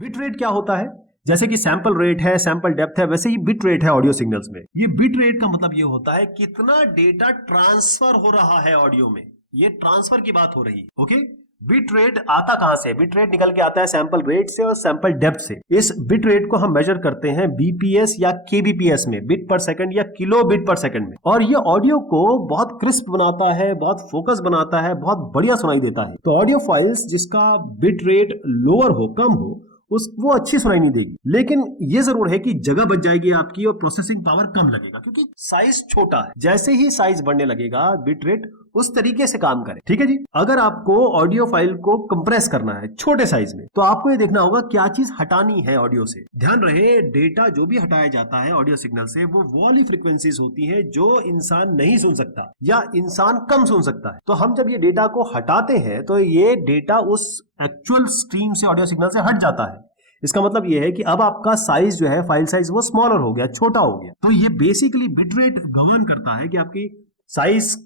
Bit rate क्या होता है? जैसे कि सैंपल रेट है, सैंपल डेप्थ है, वैसे ही बिट रेट है ऑडियो सिग्नल्स में। ये बिट रेट का मतलब ये होता है कितना डेटा ट्रांसफर हो रहा है ऑडियो में, ये ट्रांसफर की बात हो रही है। ओके, बिट रेट आता कहां से? बिट रेट निकल के आता है सैंपल रेट से और सैंपल डेप्थ से। इस बिट रेट को हम मेजर करते हैं बीपीएस या केबीपीएस में, बिट पर सेकंड या किलो बिट पर सेकंड में। और ये ऑडियो को बहुत क्रिस्प बनाता है, बहुत फोकस बनाता है, बहुत बढ़िया सुनाई देता है। तो ऑडियो फाइल्स जिसका बिट रेट लोअर हो, कम हो, वो अच्छी सुनाई नहीं देगी। लेकिन ये जरूर है कि जगह बच जाएगी आपकी और प्रोसेसिंग पावर कम लगेगा, क्योंकि साइज छोटा है। जैसे ही साइज बढ़ने लगेगा बिट रेट उस तरीके से काम करे। ठीक है जी। अगर आपको ऑडियो फाइल को कंप्रेस करना है छोटे साइज में, तो आपको ये देखना होगा क्या चीज हटानी है ऑडियो से। ध्यान रहे, डेटा जो भी हटाया जाता है ऑडियो सिग्नल से, वो वाली फ्रीक्वेंसीज होती है जो इंसान नहीं सुन सकता या इंसान कम सुन सकता है। तो हम जब ये डेटा को हटाते हैं तो ये डेटा उस एक्चुअल स्ट्रीम से, ऑडियो सिग्नल से हट जाता है। इसका मतलब यह है कि अब आपका साइज जो है, फाइल साइज, वो स्मॉलर हो गया, छोटा हो गया। तो ये बेसिकली बिट रेट गवर्न करता है कि आपकी साइज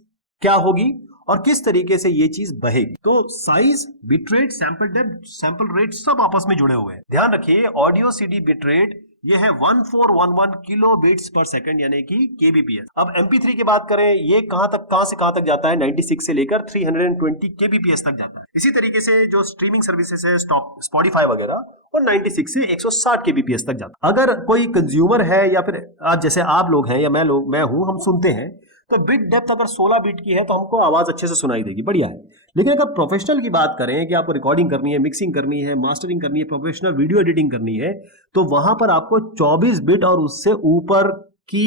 क्या होगी और किस तरीके से ये चीज बहेगी। तो size, bit rate, sample depth, sample rate सब आपस में जुड़े हुए हैं। ध्यान रखिए, ऑडियो सीडी बिट रेट ये है 1411 किलो बीट्स पर सेकंड, यानी कि केबीपीएस। अब MP3 की बात करें, ये कहां से कहां तक जाता है? 96 से लेकर 320 केबीपीएस तक जाता है। इसी तरीके से जो स्ट्रीमिंग सर्विसेज है, स्पॉटिफाई वगैरह, और 96 से 160 केबीपीएस तक जाता है। अगर कोई कंज्यूमर है या फिर आज जैसे आप लोग हैं या मैं हूं, हम सुनते हैं, तो बिट डेप्थ अगर 16 बिट की है तो हमको आवाज अच्छे से सुनाई देगी, बढ़िया है। लेकिन अगर प्रोफेशनल की बात करें कि आपको रिकॉर्डिंग करनी है, मिक्सिंग करनी है, मास्टरिंग करनी है, प्रोफेशनल वीडियो एडिटिंग करनी है, तो वहां पर आपको 24 बिट और उससे ऊपर की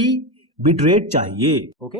बिट रेट चाहिए। ओके।